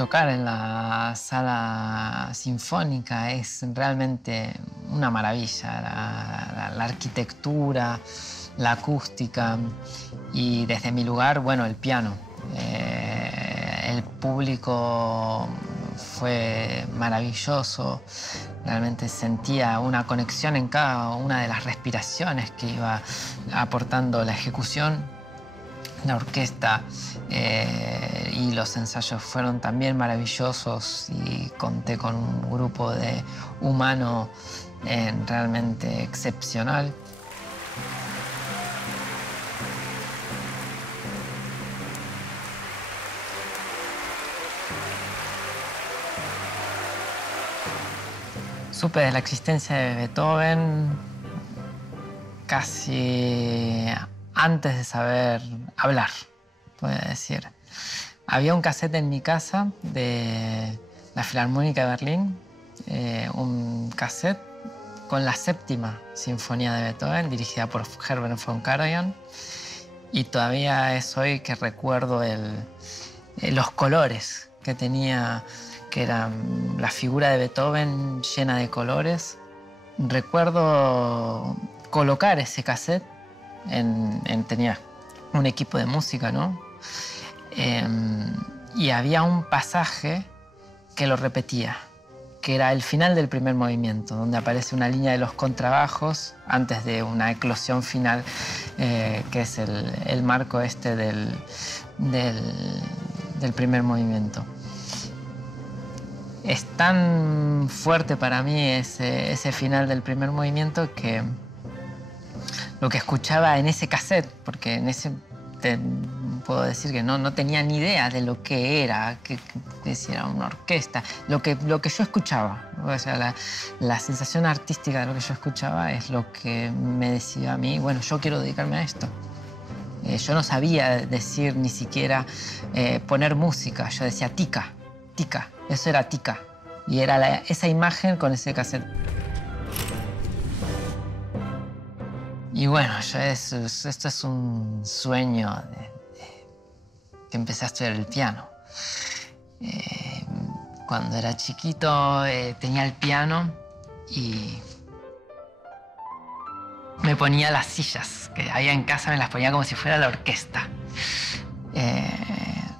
tocar en la sala sinfónica es realmente una maravilla. La arquitectura, la acústica y desde mi lugar, bueno, el piano. El público fue maravilloso. Realmente sentía una conexión en cada una de las respiraciones que iba aportando la ejecución. La orquesta y los ensayos fueron también maravillosos y conté con un grupo de humano realmente excepcional. Supe de la existencia de Beethoven casi antes de saber hablar, puedo decir. Había un cassette en mi casa de la Filarmónica de Berlín, un cassette con la séptima sinfonía de Beethoven, dirigida por Herbert von Karajan, y todavía es hoy que recuerdo los colores que tenía, que eran la figura de Beethoven llena de colores. Recuerdo colocar ese cassette tenía un equipo de música, ¿no? Y había un pasaje que lo repetía, que era el final del primer movimiento, donde aparece una línea de los contrabajos antes de una eclosión final, que es el marco este del primer movimiento. Es tan fuerte para mí ese final del primer movimiento que lo que escuchaba en ese cassette, porque en ese puedo decir que no tenía ni idea de lo que era, que era una orquesta, lo que yo escuchaba. O sea, la sensación artística de lo que yo escuchaba es lo que me decía a mí, bueno, yo quiero dedicarme a esto. Yo no sabía decir ni siquiera poner música, yo decía tica, tica, eso era tica. Y era esa imagen con ese cassette. Y bueno, esto es un sueño que empecé a estudiar el piano. Cuando era chiquito tenía el piano y me ponía las sillas que había en casa, me las ponía como si fuera la orquesta.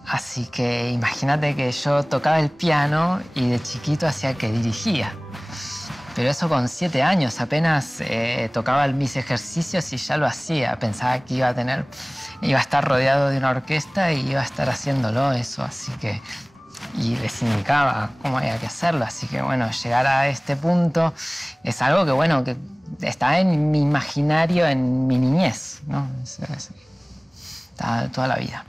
Así que imagínate que yo tocaba el piano y de chiquito hacía que dirigía. Pero eso con 7 años, apenas tocaba mis ejercicios y ya lo hacía. Pensaba que iba a estar rodeado de una orquesta y iba a estar haciéndolo eso, así que... Y les indicaba cómo había que hacerlo, así que bueno, llegar a este punto es algo que bueno, que está en mi imaginario, en mi niñez, ¿no? Está toda la vida.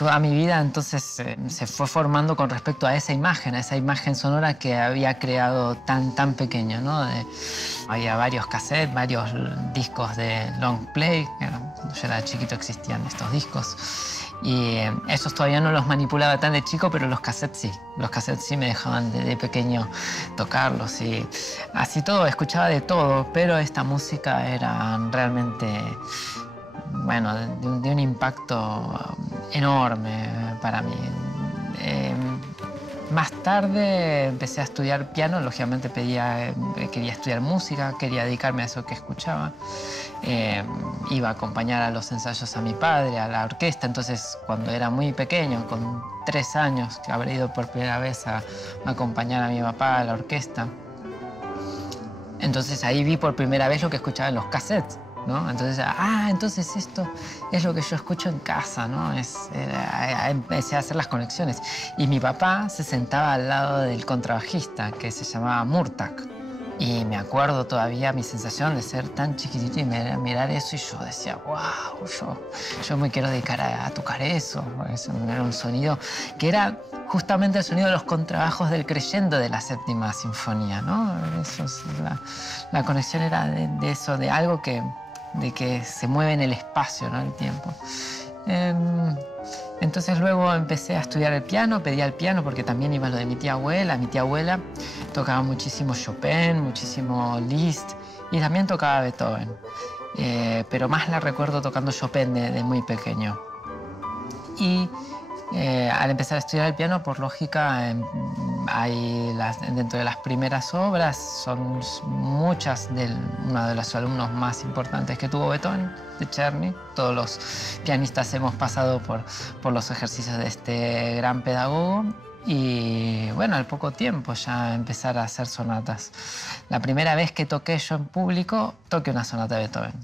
toda mi vida entonces se fue formando con respecto a esa imagen sonora que había creado tan pequeño, ¿no? Había varios cassettes, varios discos de long play, cuando yo era chiquito existían estos discos. Y esos todavía no los manipulaba tan de chico, pero los cassettes sí. Los cassettes sí me dejaban de pequeño tocarlos y así todo, escuchaba de todo, pero esta música era realmente, bueno, de un impacto enorme para mí. Más tarde empecé a estudiar piano, lógicamente quería estudiar música, quería dedicarme a eso que escuchaba. Iba a acompañar a los ensayos a mi padre, a la orquesta, entonces cuando era muy pequeño, con 3 años, que habré ido por primera vez a acompañar a mi papá a la orquesta, entonces ahí vi por primera vez lo que escuchaba en los cassettes, ¿no? Entonces, entonces esto es lo que yo escucho en casa, ¿no? Empecé a hacer las conexiones. Y mi papá se sentaba al lado del contrabajista, que se llamaba Murtak. Y me acuerdo todavía mi sensación de ser tan chiquitito y mirar eso, y yo decía, wow, yo me quiero dedicar a tocar eso. Eso era un sonido que era justamente el sonido de los contrabajos del crescendo de la séptima sinfonía, ¿no? Eso es la conexión era de eso, de algo de que se mueve en el espacio, ¿no? El tiempo. Entonces luego empecé a estudiar el piano, pedía el piano porque también iba a lo de mi tía abuela. Mi tía abuela tocaba muchísimo Chopin, muchísimo Liszt y también tocaba Beethoven. Pero más la recuerdo tocando Chopin de muy pequeño. Y al empezar a estudiar el piano, por lógica, dentro de las primeras obras son muchas de uno de los alumnos más importantes que tuvo Beethoven, de Czerny. Todos los pianistas hemos pasado por los ejercicios de este gran pedagogo. Y bueno, al poco tiempo ya empezar a hacer sonatas. La primera vez que toqué yo en público, toqué una sonata de Beethoven.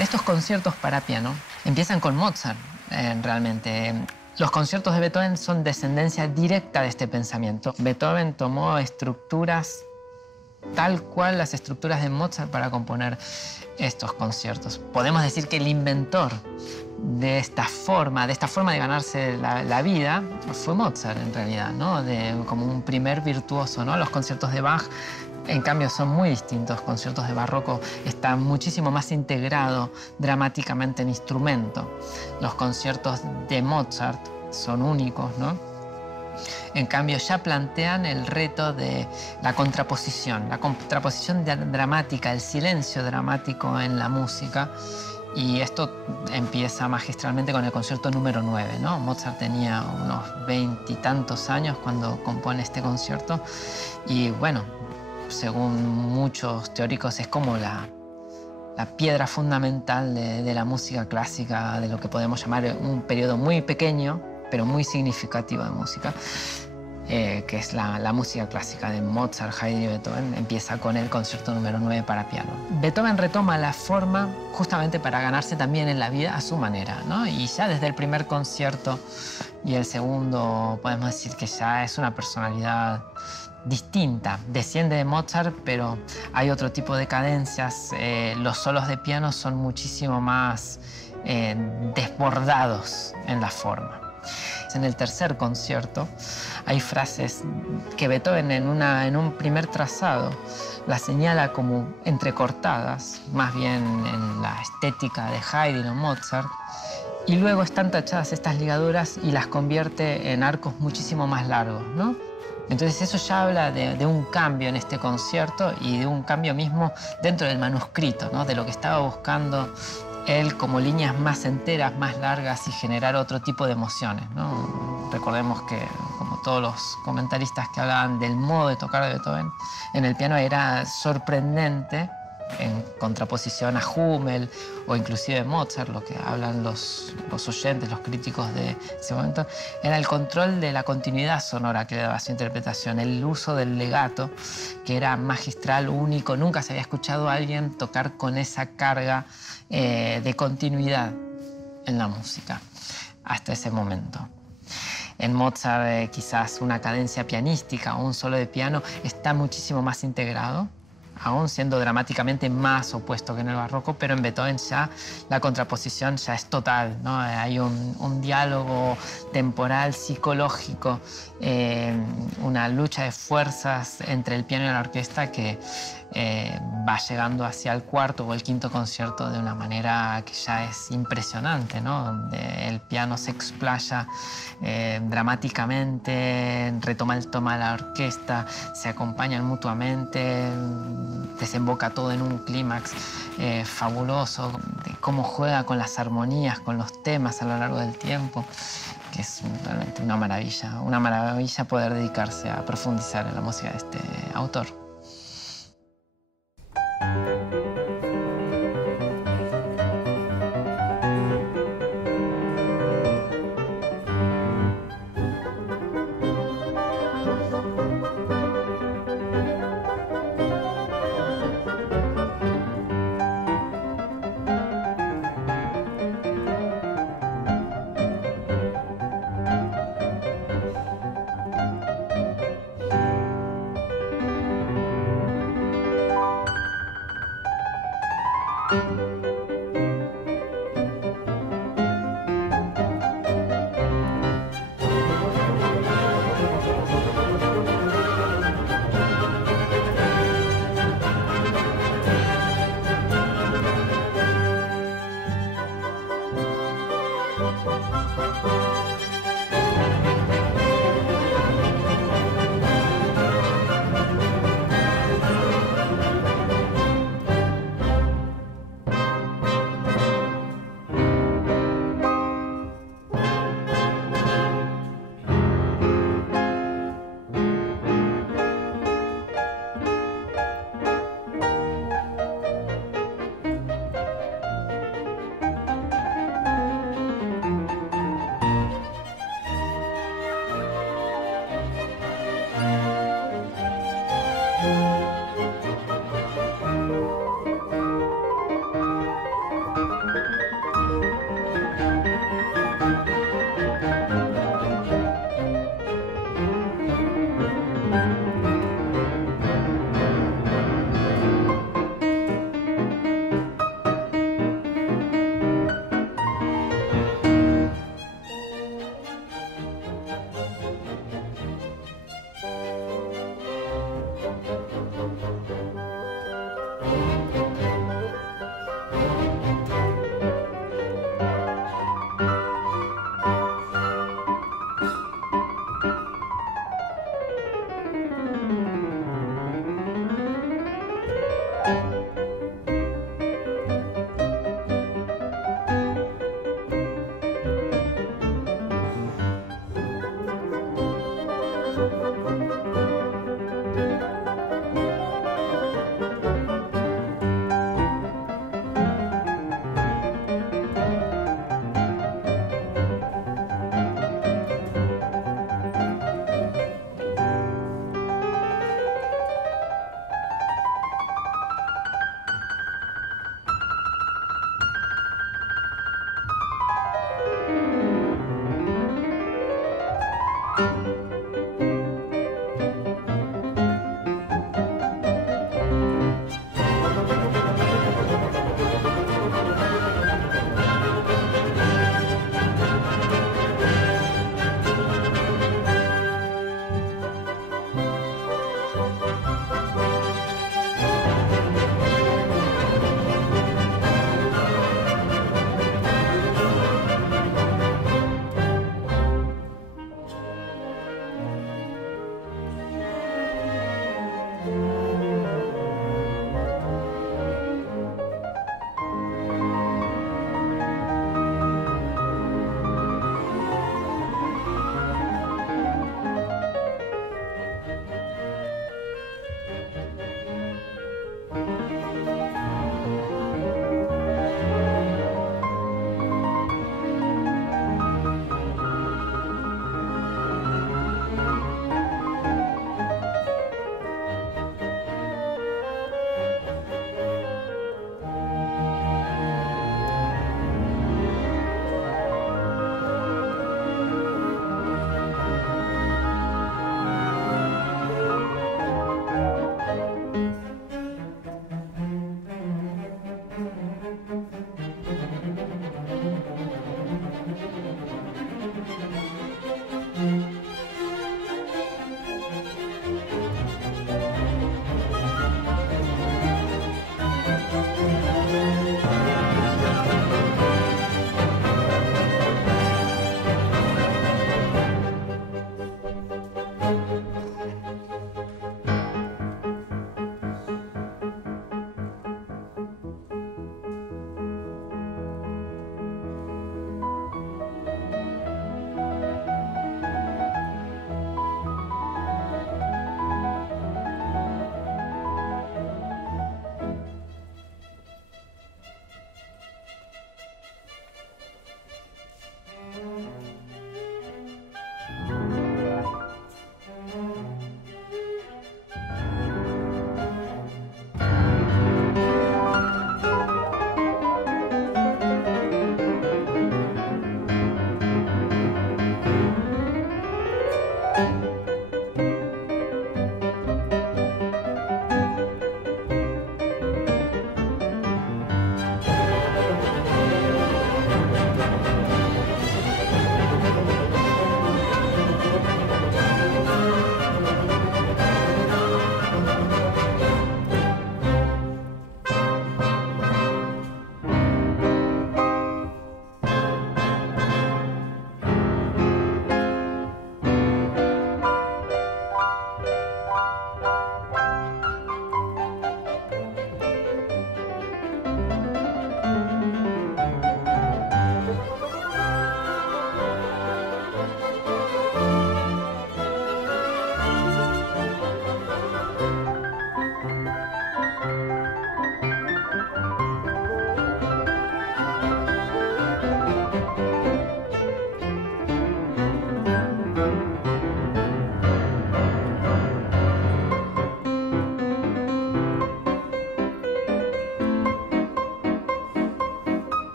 Estos conciertos para piano empiezan con Mozart, realmente. Los conciertos de Beethoven son descendencia directa de este pensamiento. Beethoven tomó estructuras tal cual las estructuras de Mozart para componer estos conciertos. Podemos decir que el inventor de esta forma de ganarse la vida fue Mozart, en realidad, ¿no? Como un primer virtuoso, ¿no? Los conciertos de Bach, en cambio, son muy distintos. Conciertos de barroco está muchísimo más integrado dramáticamente en instrumento. Los conciertos de Mozart son únicos, ¿no? En cambio, ya plantean el reto de la contraposición dramática, el silencio dramático en la música. Y esto empieza magistralmente con el concierto número 9, ¿no? Mozart tenía unos 20 y tantos años cuando compone este concierto. Y bueno, según muchos teóricos, es como la piedra fundamental de la música clásica, de lo que podemos llamar un periodo muy pequeño, pero muy significativo de música, que es la música clásica de Mozart, Haydn y Beethoven. Empieza con el concierto número 9 para piano. Beethoven retoma la forma justamente para ganarse también en la vida a su manera, ¿no? Y ya desde el primer concierto y el segundo podemos decir que ya es una personalidad distinta. Desciende de Mozart, pero hay otro tipo de cadencias. Los solos de piano son muchísimo más desbordados en la forma. En el tercer concierto hay frases que Beethoven en un primer trazado las señala como entrecortadas, más bien en la estética de Haydn o Mozart, y luego están tachadas estas ligaduras y las convierte en arcos muchísimo más largos, ¿no? Entonces eso ya habla de un cambio en este concierto y de un cambio mismo dentro del manuscrito, ¿no? De lo que estaba buscando él como líneas más enteras, más largas y generar otro tipo de emociones, ¿no? Recordemos que, como todos los comentaristas que hablaban del modo de tocar de Beethoven, en el piano era sorprendente, en contraposición a Hummel o inclusive Mozart, lo que hablan los oyentes, los críticos de ese momento, era el control de la continuidad sonora que le daba a su interpretación, el uso del legato, que era magistral, único. Nunca se había escuchado a alguien tocar con esa carga de continuidad en la música hasta ese momento. En Mozart quizás una cadencia pianística o un solo de piano está muchísimo más integrado, aún siendo dramáticamente más opuesto que en el barroco, pero en Beethoven ya la contraposición ya es total, ¿no? Hay un diálogo temporal, psicológico, una lucha de fuerzas entre el piano y la orquesta que va llegando hacia el cuarto o el quinto concierto de una manera que ya es impresionante, ¿no? Donde el piano se explaya dramáticamente, retoma el toma de la orquesta, se acompañan mutuamente, desemboca todo en un clímax fabuloso, de cómo juega con las armonías, con los temas a lo largo del tiempo, que es realmente una maravilla poder dedicarse a profundizar en la música de este autor.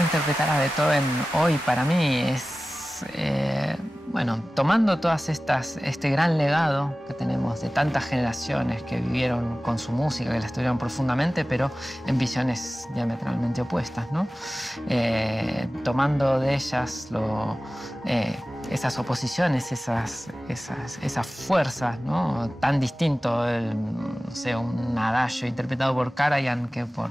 cómo interpretar a Beethoven hoy para mí es, bueno, tomando este gran legado que tenemos de tantas generaciones que vivieron con su música, que la estudiaron profundamente, pero en visiones diametralmente opuestas, ¿no? Tomando de ellas esas oposiciones, esas fuerzas, ¿no? Tan distinto no sé, un adagio interpretado por Karajan que por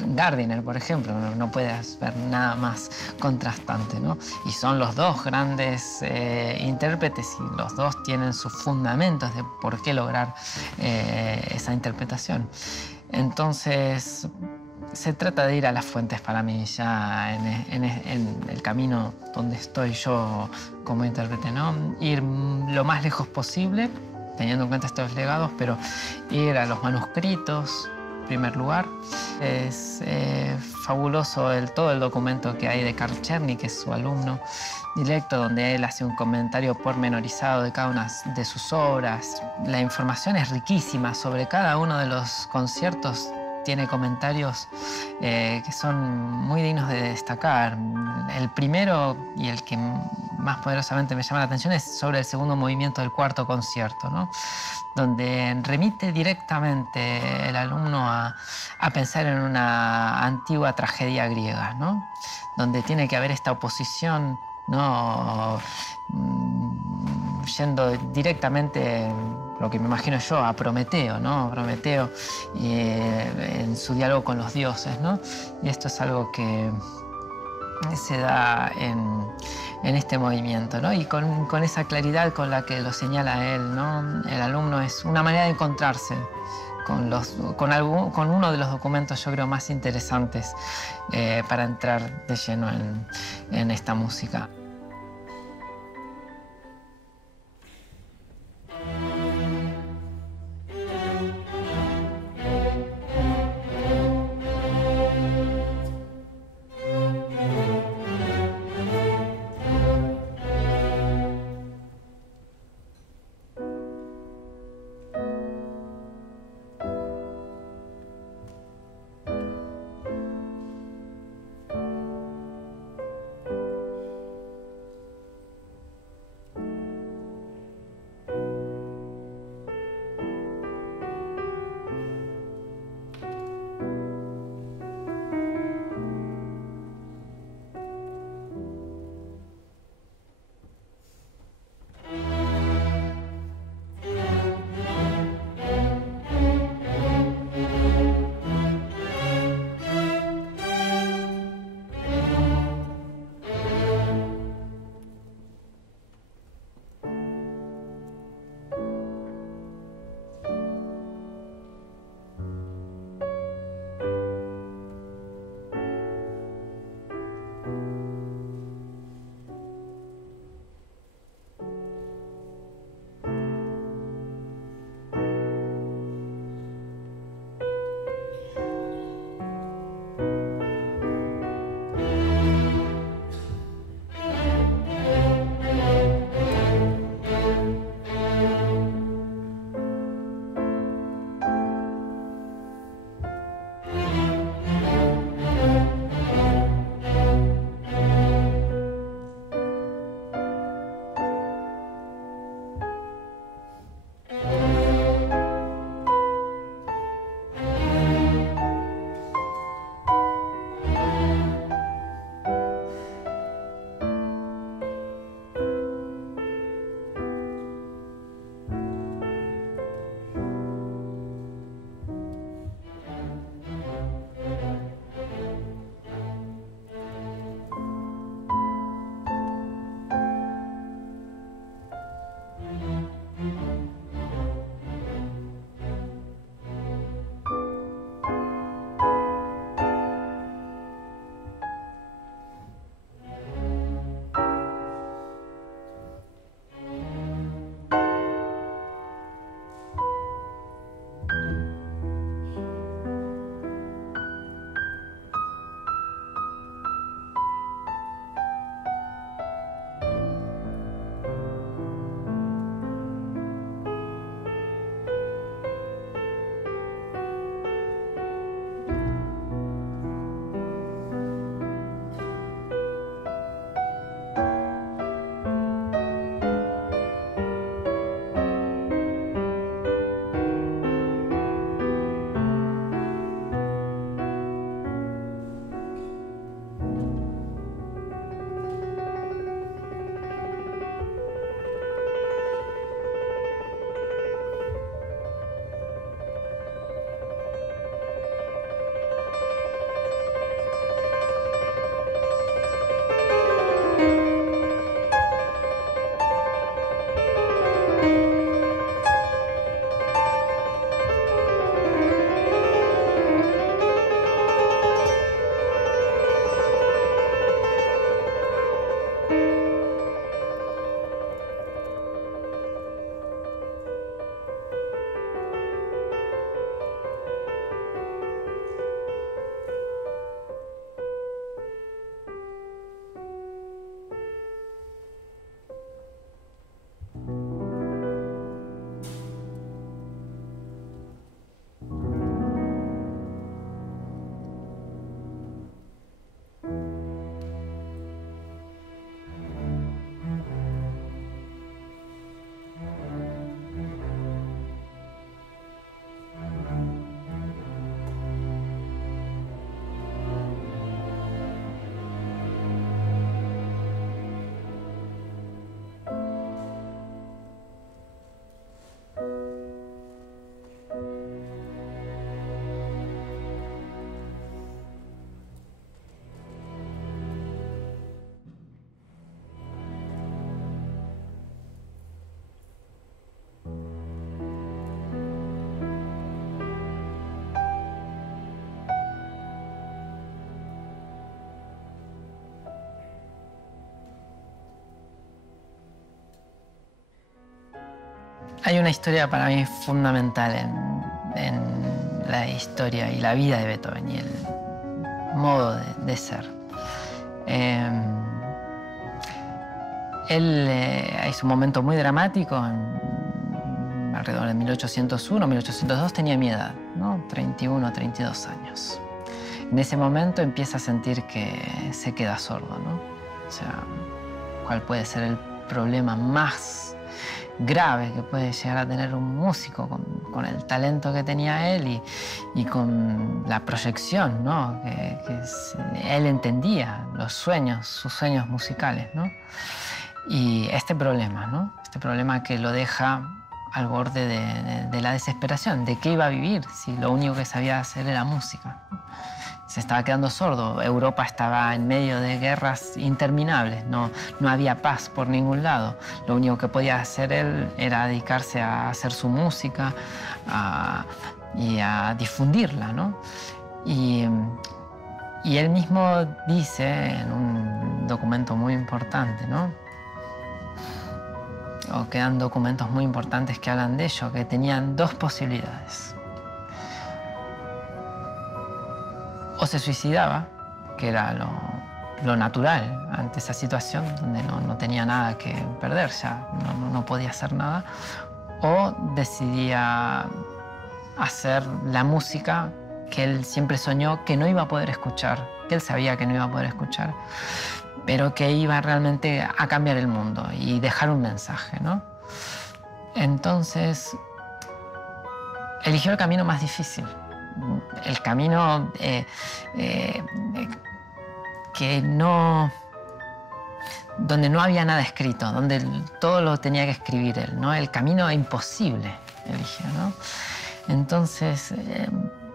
Gardiner, por ejemplo. No puedes ver nada más contrastante, ¿no? Y son los dos grandes intérpretes y los dos tienen sus fundamentos de por qué lograr esa interpretación. Entonces, se trata de ir a las fuentes para mí, ya en el camino donde estoy yo como intérprete, ¿no? Ir lo más lejos posible, teniendo en cuenta estos legados, pero ir a los manuscritos, en primer lugar. Es fabuloso todo el documento que hay de Karl Czerny, que es su alumno directo, donde él hace un comentario pormenorizado de cada una de sus obras. La información es riquísima sobre cada uno de los conciertos. Tiene comentarios que son muy dignos de destacar. El primero y el que más poderosamente me llama la atención es sobre el segundo movimiento del cuarto concierto, ¿no? Donde remite directamente el alumno a pensar en una antigua tragedia griega, ¿no? Donde tiene que haber esta oposición, ¿no? Yendo directamente, lo que me imagino yo, a Prometeo, ¿no? Prometeo en su diálogo con los dioses, ¿no? Y esto es algo que se da en este movimiento, ¿no? Y con esa claridad con la que lo señala él, ¿no? El alumno es una manera de encontrarse con uno de los documentos, yo creo, más interesantes para entrar de lleno en esta música. Hay una historia para mí fundamental en la historia y la vida de Beethoven y el modo de ser. Él hizo un momento muy dramático, alrededor de 1801, 1802, tenía mi edad, ¿no? 31, 32 años. En ese momento empieza a sentir que se queda sordo, ¿no? O sea, ¿cuál puede ser el problema más grave que puede llegar a tener un músico con el talento que tenía él y con la proyección, ¿no? Él entendía los sueños, sus sueños musicales, ¿no? Y este problema, ¿no? Este problema que lo deja al borde de la desesperación, de qué iba a vivir si lo único que sabía hacer era música. Se estaba quedando sordo, Europa estaba en medio de guerras interminables, no había paz por ningún lado. Lo único que podía hacer él era dedicarse a hacer su música y a difundirla, ¿no? Y él mismo dice en un documento muy importante, ¿no? O quedan documentos muy importantes que hablan de ello, que tenían dos posibilidades. O se suicidaba, que era lo natural ante esa situación, donde no tenía nada que perder, ya no podía hacer nada, o decidía hacer la música que él siempre soñó que no iba a poder escuchar, que él sabía que no iba a poder escuchar, pero que iba realmente a cambiar el mundo y dejar un mensaje, ¿no? Entonces, eligió el camino más difícil. El camino donde no había nada escrito, donde todo lo tenía que escribir él, ¿no? El camino imposible eligió, ¿no? Entonces,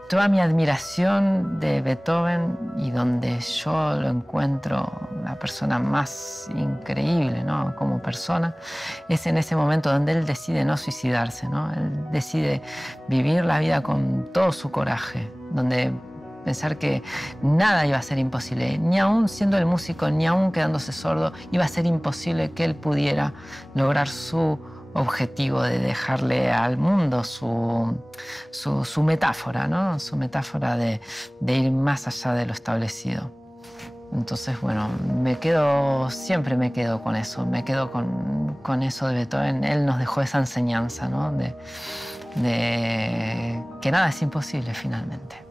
toda mi admiración de Beethoven y donde yo lo encuentro la persona más increíble, ¿no? Como persona, es en ese momento donde él decide no suicidarse, ¿no? Él decide vivir la vida con todo su coraje, donde pensar que nada iba a ser imposible, ni aún siendo el músico, ni aún quedándose sordo, iba a ser imposible que él pudiera lograr su objetivo de dejarle al mundo su metáfora, ¿no? Su metáfora de ir más allá de lo establecido. Entonces, bueno, siempre me quedo con eso, me quedo con eso de Beethoven. Él nos dejó esa enseñanza, ¿no? De que nada es imposible finalmente.